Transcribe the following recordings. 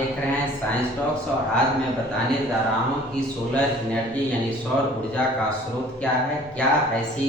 देख रहे हैं साइंस टॉक्स और आज मैं बताने जा रहा हूं कि सोलर एनर्जी यानी सौर ऊर्जा का स्रोत क्या है, क्या ऐसी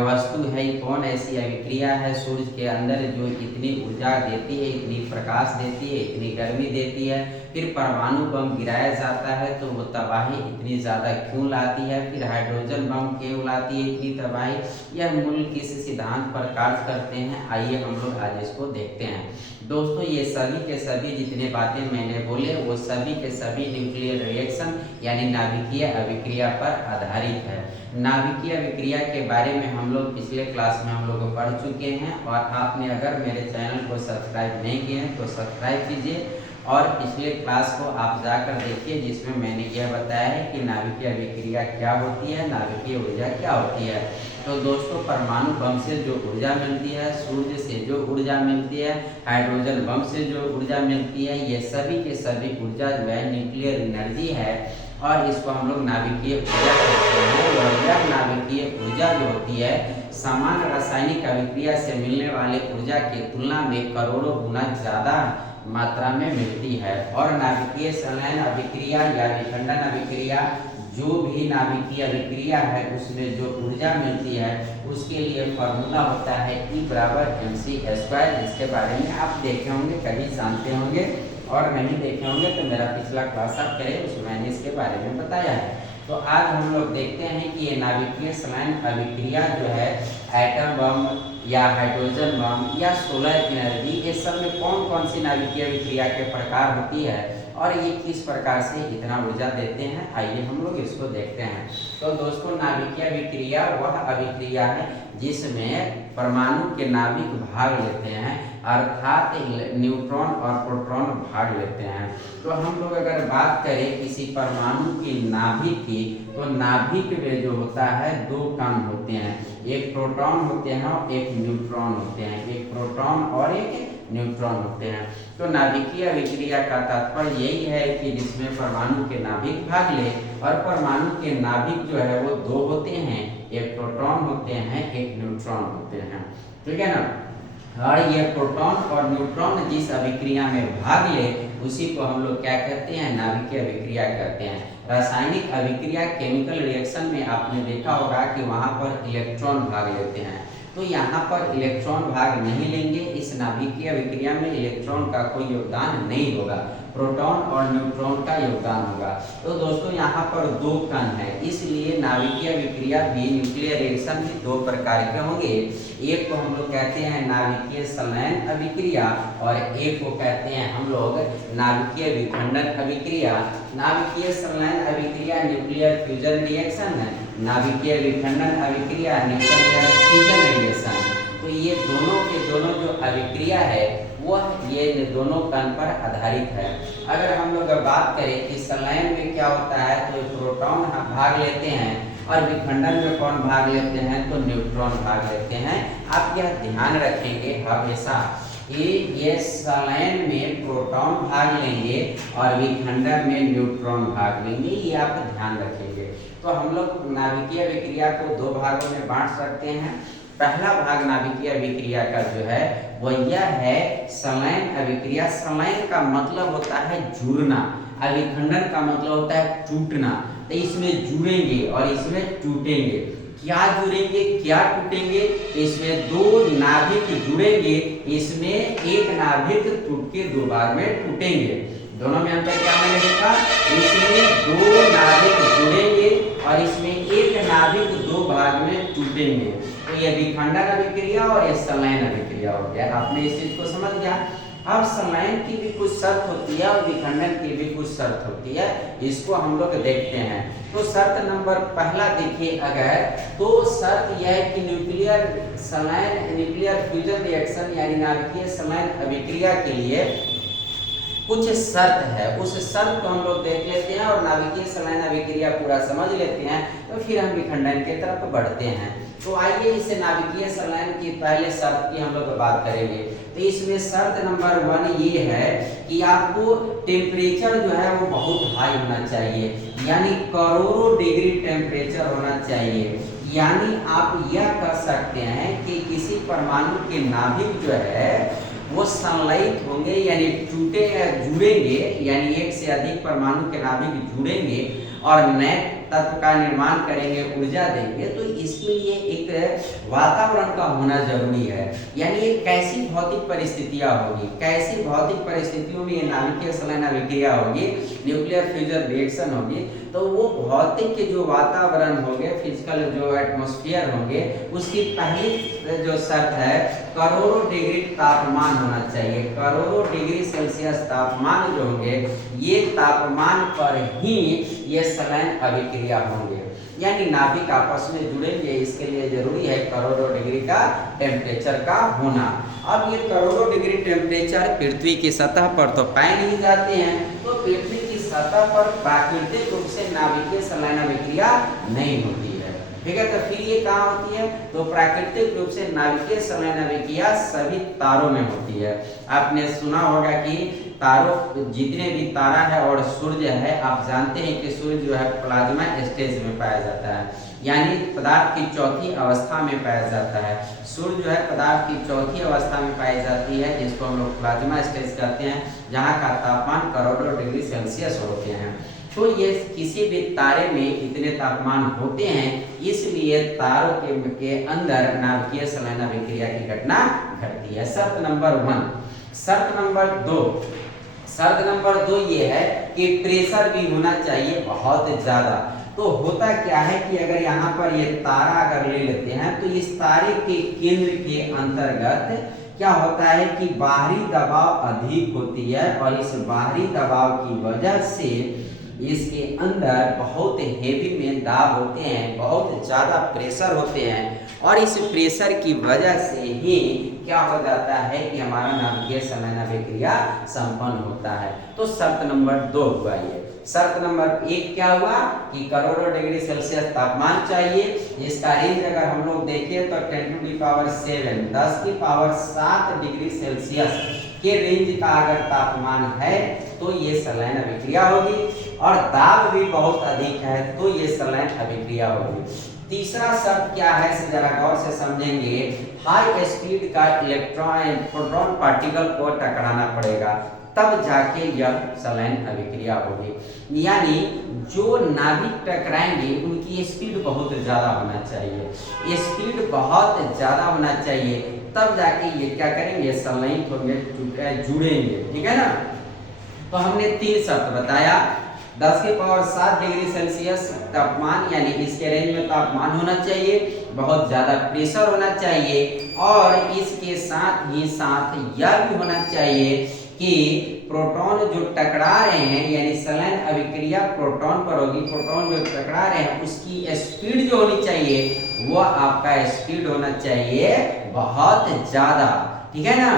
वस्तु है, कौन ऐसी अभिक्रिया है सूर्य के अंदर जो इतनी ऊर्जा देती है, इतनी प्रकाश देती है, इतनी गर्मी देती है। फिर परमाणु बम गिराया जाता है तो वो तबाही इतनी ज़्यादा क्यों लाती है, फिर हाइड्रोजन बम क्यों लाती है इतनी तबाही, यह मूल किस सिद्धांत पर कार्य करते हैं। आइए हम लोग आज इसको देखते हैं। दोस्तों ये सभी के सभी जितने बातें मैंने बोले वो सभी के सभी न्यूक्लियर रिएक्शन यानी नाभिकीय अभिक्रिया पर आधारित है। नाभिकीय अभिक्रिया के बारे में हम लोग पिछले क्लास में हम लोग पढ़ चुके हैं और आपने अगर मेरे चैनल को सब्सक्राइब नहीं किए हैं तो सब्सक्राइब कीजिए और पिछले क्लास को आप जाकर देखिए जिसमें मैंने यह बताया है कि नाभिकीय अभिक्रिया क्या होती है, नाभिकीय ऊर्जा क्या होती है। तो दोस्तों परमाणु बम से जो ऊर्जा मिलती है, सूर्य से जो ऊर्जा मिलती है, हाइड्रोजन बम से जो ऊर्जा मिलती है, ये सभी के सभी ऊर्जा जो है न्यूक्लियर एनर्जी है और इसको हम लोग नाभिकीय ऊर्जा कहते हैं। और यह नाभिकीय ऊर्जा जो होती है सामान्य रासायनिक अभिक्रिया से मिलने वाले ऊर्जा की तुलना में करोड़ों गुना ज़्यादा मात्रा में मिलती है। और नाभिकीय संलयन अभिक्रिया या विखंडन अभिक्रिया, जो भी नाभिकीय अभिक्रिया है उसमें जो ऊर्जा मिलती है उसके लिए फॉर्मूला होता है E=mc², जिसके बारे में आप देखे होंगे, कभी जानते होंगे और नहीं देखे होंगे तो मेरा पिछला क्लास आप करें, उसमें मैंने इसके बारे में बताया है। तो आज हम लोग देखते हैं कि ये नाभिकीय संलयन अभिक्रिया जो है एटम बम या हाइड्रोजन बम या सोलर एनर्जी, ये सब में कौन कौन सी नाभिकीय अभिक्रिया के प्रकार होती है और ये किस प्रकार से इतना ऊर्जा देते हैं। आइए हम लोग इसको देखते हैं। तो दोस्तों नाभिकीय अभिक्रिया वह अभिक्रिया है जिसमें परमाणु के नाभिक भाग लेते हैं, अर्थात न्यूट्रॉन और प्रोटॉन भाग लेते हैं। तो हम लोग अगर बात करें किसी परमाणु की नाभिक की, तो नाभिक में जो होता है दो कण होते हैं, एक प्रोटॉन होते हैं और एक न्यूट्रॉन होते हैं, एक प्रोटॉन और एक न्यूट्रॉन होते हैं। तो नाभिकीय अभिक्रिया का तात्पर्य यही है कि जिसमें परमाणु के नाभिक भाग ले और परमाणु के नाभिक जो है वो दो होते हैं, एक प्रोटॉन होते हैं, एक न्यूट्रॉन होते हैं, ठीक है ना। और ये प्रोटॉन और न्यूट्रॉन जिस अभिक्रिया में भाग ले उसी को हम लोग क्या कहते हैं, नाभिकीय अभिक्रिया कहते हैं। रासायनिक अभिक्रिया केमिकल रिएक्शन में आपने देखा होगा कि वहाँ पर इलेक्ट्रॉन भाग लेते हैं, तो यहाँ पर इलेक्ट्रॉन भाग नहीं लेंगे। इस नाभिकीय अभिक्रिया में इलेक्ट्रॉन का कोई योगदान नहीं होगा, प्रोटॉन और न्यूट्रॉन का योगदान होगा। तो दोस्तों यहाँ पर दो कण है, इसलिए नाभिकीय अभिक्रिया भी न्यूक्लियर रिएक्शन भी दो प्रकार के होंगे। एक को हम लोग कहते हैं नाभिकीय संलयन अभिक्रिया और एक को कहते हैं हम लोग नाभिकीय विखंडन अभिक्रिया। नाभिकीय संलयन अभिक्रिया न्यूक्लियर फ्यूजन रिएक्शन है, नाभिकीय विखंडन अभिक्रिया न्यूक्लियर फिजन रिएक्शन। तो ये दोनों के दोनों जो अभिक्रिया है वह ये दोनों कण पर आधारित है। अगर हम लोग बात करें कि संलयन में क्या होता है तो प्रोटॉन भाग लेते हैं और विखंडन में कौन भाग लेते हैं तो न्यूट्रॉन भाग लेते हैं। आप यह ध्यान रखेंगे हमेशा कि ये संलयन में प्रोटॉन भाग लेंगे और विखंडन में न्यूट्रॉन भाग लेंगे, ये आप ध्यान रखेंगे। तो हम लोग नाभिकीय अभिक्रिया को दो भागों में बांट सकते हैं। पहला भाग नाभिकीय अभिक्रिया का जो है वो यह है संलयन अभिक्रिया। संलयन का मतलब होता है जुड़ना, अभिखंडन का मतलब होता है टूटना। तो इसमें जुड़ेंगे और इसमें टूटेंगे। क्या जुड़ेंगे क्या टूटेंगे, तो इसमें दो नाभिक जुड़ेंगे, इसमें एक नाभिक टूट के दो बार में टूटेंगे। दोनों में अंतर क्या मैंने देखा, इसमें दो नाभिक जुड़ेंगे और इसमें एक नाभिक दो भाग में टूटेंगे। तो ये विखंडन अभिक्रिया और ये संलयन अभिक्रिया हो गया। आपने इस चीज को समझ गया। अब संलयन की भी कुछ शर्त होती है और विखंडन की भी कुछ शर्त होती है, इसको हम लोग देखते हैं। तो शर्त नंबर पहला देखिए अगर, तो शर्त यह है कि न्यूक्लियर संलयन न्यूक्लियर फ्यूजन रिएक्शन यानी नाभिकीय संलयन अभिक्रिया के लिए कुछ शर्त है, उस शर्त को हम लोग देख लेते हैं और नाभिकीय संलयन अभिक्रिया पूरा समझ लेते हैं तो फिर हम विखंडन की तरफ बढ़ते हैं। तो आइए इसे नाभिकीय संलयन की पहले शर्त की हम लोग बात करेंगे। तो इसमें शर्त नंबर 1 ये है कि आपको टेम्परेचर जो है वो बहुत हाई होना चाहिए, यानी करोड़ों डिग्री टेम्परेचर होना चाहिए। यानी आप यह कर सकते हैं कि किसी परमाणु के नाभिक जो है वो संलयित होंगे यानी टूटे या जुड़ेंगे, यानी एक से अधिक परमाणु के नाभिक जुड़ेंगे और नए तत्व का निर्माण करेंगे, ऊर्जा देंगे, तो इसके लिए एक वातावरण का होना जरूरी है। यानी ये कैसी भौतिक परिस्थितियां होगी, कैसी भौतिक परिस्थितियों में ये नाभिकीय संलयन अभिक्रिया होगी, न्यूक्लियर फ्यूजन रिएक्शन होगी, तो वो भौतिक के जो वातावरण होंगे, फिजिकल जो एटमॉस्फेयर होंगे, उसकी पहली जो शर्त है करोड़ों डिग्री तापमान होना चाहिए। करोड़ों डिग्री सेल्सियस तापमान जो होंगे, ये तापमान पर ही ये संलयन अभिक्रिया होंगे, यानी नाभिक आपस में जुड़ेंगे। इसके लिए जरूरी है करोड़ों डिग्री का टेम्परेचर का होना। अब ये करोड़ों डिग्री टेम्परेचर पृथ्वी की सतह पर तो पाए नहीं जाते हैं, तो पृथ्वी की सतह पर प्राकृतिक रूप से नाभिकीय संलयन अभिक्रिया नहीं होती है, ठीक है। तो फिर ये कहाँ होती है, तो प्राकृतिक रूप से नाभिकीय संलयन अभिक्रिया सभी तारों में होती है। आपने सुना होगा कि तारों जितने भी तारा है और सूर्य है, आप जानते हैं कि सूर्य जो है प्लाज्मा स्टेज में पाया जाता है, यानी पदार्थ की चौथी अवस्था में पाया जाता है। सूर्य जो है पदार्थ की चौथी अवस्था में पाई जाती है, जिसको हम लोग प्लाज्मा स्टेज कहते हैं, जहाँ का तापमान करोड़ों डिग्री सेल्सियस होते हैं। तो ये किसी भी तारे में इतने तापमान होते हैं, इसलिए तारों के अंदर नाभिकीय संलयन अभिक्रिया की घटना घटती है। शर्त नंबर 1। शर्त नंबर 2 ये है कि प्रेशर भी होना चाहिए बहुत ज्यादा। तो होता क्या है कि अगर यहाँ पर ये तारा अगर ले लेते हैं, तो इस तारे के केंद्र के अंतर्गत क्या होता है कि बाहरी दबाव अधिक होती है, और इस बाहरी दबाव की वजह से इसके अंदर बहुत हेवी में दाब होते हैं, बहुत ज़्यादा प्रेशर होते हैं, और इस प्रेशर की वजह से ही क्या हो जाता है कि हमारा नाभिकीय संलयन अभिक्रिया संपन्न होता है। तो शर्त नंबर 2 हुआ ये। शर्त नंबर 1 क्या हुआ कि करोड़ों डिग्री सेल्सियस तापमान चाहिए। इसका रेंज अगर हम लोग देखें तो 10⁻7 डिग्री सेल्सियस के रेंज का अगर तापमान है तो ये संलयन अभिक्रिया होगी, और दाब भी बहुत अधिक है तो ये संलयन अभिक्रिया होगी। तीसरा शर्त क्या है, इसे जरा गौर से समझेंगे। हाई स्पीड का इलेक्ट्रॉन प्रोटॉन पार्टिकल को टकराना पड़ेगा, तब जाके यह संलयन अभिक्रिया होगी। यानी जो नाभिक टकराएंगे उनकी स्पीड बहुत ज़्यादा होना चाहिए, स्पीड बहुत ज़्यादा होना चाहिए, तब जाके ये क्या करेंगे, संलयित होंगे, जुड़ेंगे, ठीक है ना। तो हमने 3 शर्त बताया। 10⁻7 डिग्री सेल्सियस तापमान, यानी इसके रेंज में तापमान होना चाहिए, बहुत ज़्यादा प्रेशर होना चाहिए, और इसके साथ ही साथ यह भी होना चाहिए कि प्रोटॉन जो टकरा रहे हैं, यानी संलयन अभिक्रिया प्रोटॉन पर होगी, प्रोटॉन जो टकरा रहे हैं उसकी स्पीड जो होनी चाहिए वो आपका स्पीड होना चाहिए बहुत ज़्यादा, ठीक है ना।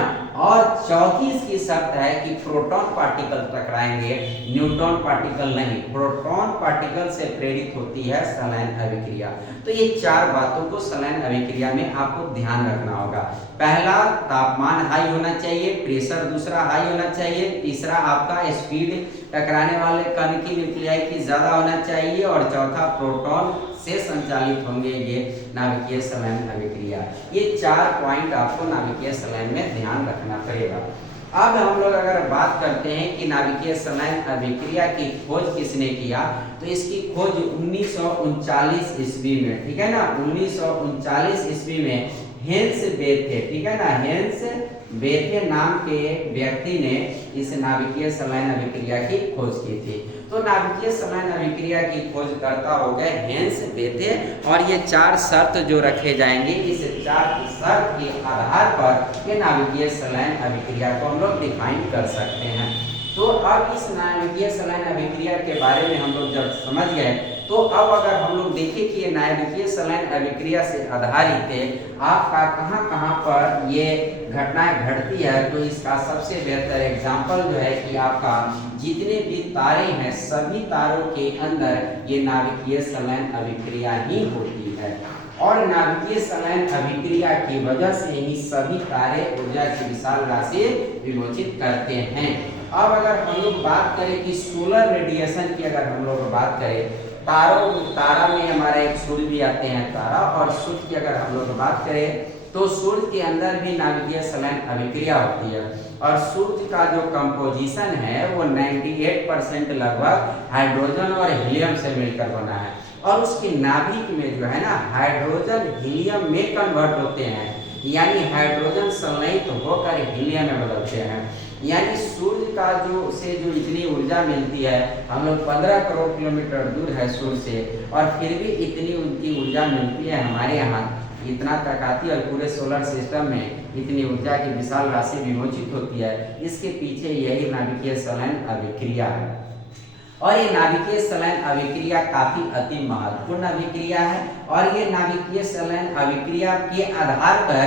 और चौथी इसकी शर्त है कि प्रोटॉन पार्टिकल टकराएंगे, न्यूट्रॉन पार्टिकल नहीं। प्रोटॉन पार्टिकल से प्रेरित होती है संलयन अभिक्रिया। तो ये 4 बातों को संलयन अभिक्रिया में आपको ध्यान रखना होगा। पहला, तापमान हाई होना चाहिए, प्रेशर दूसरा हाई होना चाहिए, तीसरा आपका स्पीड टकराने वाले कण की न्यूक्लियाई की ज्यादा होना चाहिए, और चौथा प्रोटॉन से संचालित होंगे ये नाभिकीय संलयन अभिक्रिया। ये 4 पॉइंट आपको नाभिकीय संलयन में ध्यान रखना पड़ेगा। अब हम लोग अगर बात करते हैं कि नाभिकीय संलयन अभिक्रिया की खोज किसने किया, तो इसकी खोज 1939 ईस्वी में, ठीक है ना, 1939 ईस्वी में हेंस बेथे, ठीक है ना, हेंस बेथे नाम के व्यक्ति ने इस नाभिकीय संलयन अभिक्रिया की खोज की थी। तो नाभिकीय संलयन अभिक्रिया की खोज करता हो गए हेंस बेथे, और ये 4 शर्त जो रखे जाएंगे, इस 4 शर्त के आधार पर ये नाभिकीय संलयन अभिक्रिया को हम लोग डिफाइन कर सकते हैं। तो अब इस नाभिकीय संलयन अभिक्रिया के बारे में हम लोग जब समझ गए, तो अब अगर हम लोग देखें कि ये नाभिकीय संलयन अभिक्रिया से आधारित है आपका कहाँ पर ये घटनाएं घटती है, तो इसका सबसे बेहतर एग्जाम्पल जो है कि आपका जितने भी तारे हैं सभी तारों के अंदर ये नाभिकीय संलयन अभिक्रिया ही होती है, और नाभिकीय संलयन अभिक्रिया की वजह से ही सभी तारे ऊर्जा की विशाल राशि विमोचित करते हैं। अब अगर हम लोग बात करें कि सोलर रेडिएशन की, अगर हम लोग बात करें, तारा में हमारा एक सूर्य भी आते हैं तारा, और सूर्य की अगर हम लोग बात करें तो सूर्य के अंदर भी नाभिकीय संलयन अभिक्रिया होती है और सूर्य का जो कंपोजिशन है वो 98% लगभग हाइड्रोजन और हीलियम से मिलकर बना है और उसकी नाभिक में जो है ना हाइड्रोजन हीलियम में कन्वर्ट होते हैं, यानी हाइड्रोजन संलयित होकर हीलियम में बदलते हैं। यानी सूर्य का जो इतनी ऊर्जा मिलती है, हम लोग 15 करोड़ किलोमीटर दूर है सूर्य से और फिर भी इतनी उनकी ऊर्जा मिलती है हमारे यहाँ, इतना तक आती है और पूरे सोलर सिस्टम में इतनी ऊर्जा की विशाल राशि विमोचित होती है। इसके पीछे यही नाभिकीय संलयन अभिक्रिया है और ये नाभिकीय संलयन अभिक्रिया काफी अति महत्वपूर्ण अभिक्रिया है और ये नाभिकीय संलयन अभिक्रिया के आधार पर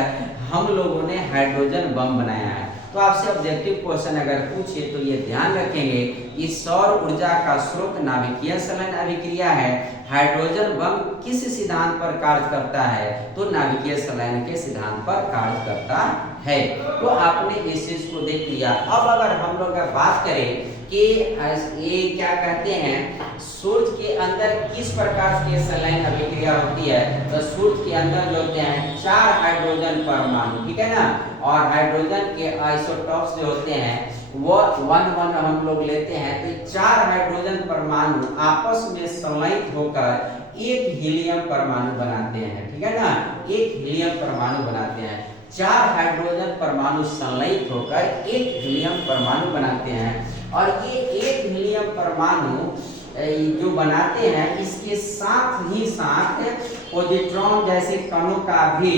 हम लोगों ने हाइड्रोजन बम बनाया है। तो आपसे ऑब्जेक्टिव क्वेश्चन अगर पूछे तो ये ध्यान रखेंगे कि सौर ऊर्जा का स्रोत नाभिकीय संलयन अभिक्रिया है, हाइड्रोजन बम किस सिद्धांत पर कार्य करता है, तो नाभिकीय संलयन के सिद्धांत पर कार्य करता है। तो आपने इस चीज को देख लिया। अब अगर हम लोग बात करें कि ये क्या कहते हैं सूर्य के अंदर किस प्रकार के संलयन अभिक्रिया होती है, तो सूर्य के अंदर जो होते हैं 4 हाइड्रोजन परमाणु, ठीक है ना, और हाइड्रोजन के आइसोटॉप्स जो होते हैं वो 1 हम लोग लेते हैं, तो 4 हाइड्रोजन परमाणु आपस में संलयित होकर एक हीलियम परमाणु बनाते हैं, ठीक है ना, एक हीलियम परमाणु बनाते हैं। 4 हाइड्रोजन परमाणु संलयित होकर एक हीलियम परमाणु बनाते हैं और ये एक हीलियम परमाणु जो बनाते हैं इसके साथ ही साथ पॉजिट्रॉन जैसे कणों का भी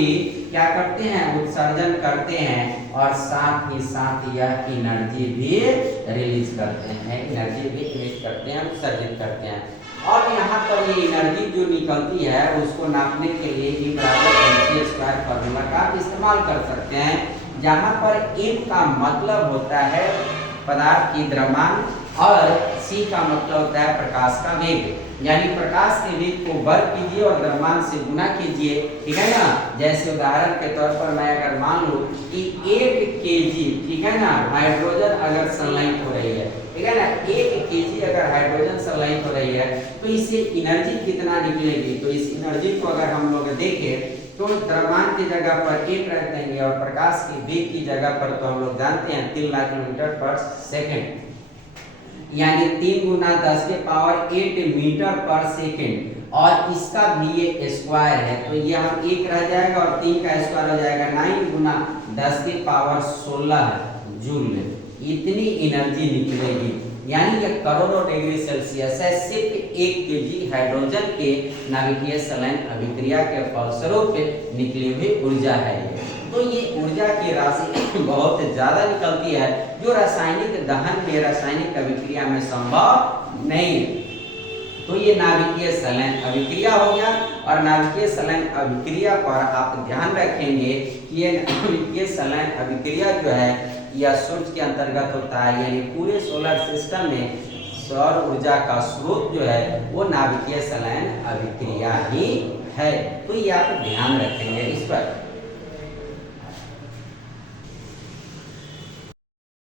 क्या करते हैं, उत्सर्जन करते हैं और साथ ही साथ यह एनर्जी भी रिलीज करते हैं, एनर्जी भी इमिट करते हैं, उत्सर्जित करते हैं। और यहाँ पर ये एनर्जी जो निकलती है उसको नापने के लिए E = mc² फार्मूला का इस्तेमाल कर सकते हैं, जहाँ पर m का मतलब होता है पदार्थ की द्रव्यमान और c का मतलब होता है प्रकाश का वेग, यानी प्रकाश के वेग को वर्ग कीजिए और द्रव्यमान से गुना कीजिए, ठीक है ना। जैसे उदाहरण के तौर पर मैं अगर मान लूं कि 1 kg, ठीक है ना, हाइड्रोजन अगर संलयित हो रही है, ठीक है ना, 1 kg अगर हाइड्रोजन संलयित हो रही है तो इससे एनर्जी कितना निकलेगी, तो इस एनर्जी को अगर हम लोग देखें तो द्रव्यमान की जगह पर 1 रख देंगे और प्रकाश के वेग की जगह पर तो हम लोग जानते हैं 3 लाख किलोमीटर पर सेकेंड, यानी 3 × 10⁸ मीटर पर सेकेंड और इसका भी ये स्क्वायर है, तो ये हम 1 रह जाएगा और 3 का स्क्वायर हो जाएगा 9 × 10⁻16 जूल, इतनी एनर्जी निकलेगी, यानी ये करोड़ों डिग्री सेल्सियस है सिर्फ 1 kg हाइड्रोजन के नाभिकीय संलयन अभिक्रिया के फलस्वरूप निकली हुई ऊर्जा है। तो ये ऊर्जा की राशि बहुत ज्यादा निकलती है जो रासायनिक दहन में, रासायनिक अभिक्रिया में संभव नहीं। तो ये नाभिकीय संलयन अभिक्रिया हो गया और नाभिकीय संलयन अभिक्रिया पर आप ध्यान रखेंगे कि ये नाभिकीय संलयन अभिक्रिया जो है यह सूर्य के अंतर्गत होता है, यानी पूरे सोलर सिस्टम में सौर ऊर्जा का स्रोत जो है वो नाभिकीय संलयन अभिक्रिया ही है। तो ये आप ध्यान रखेंगे इस पर।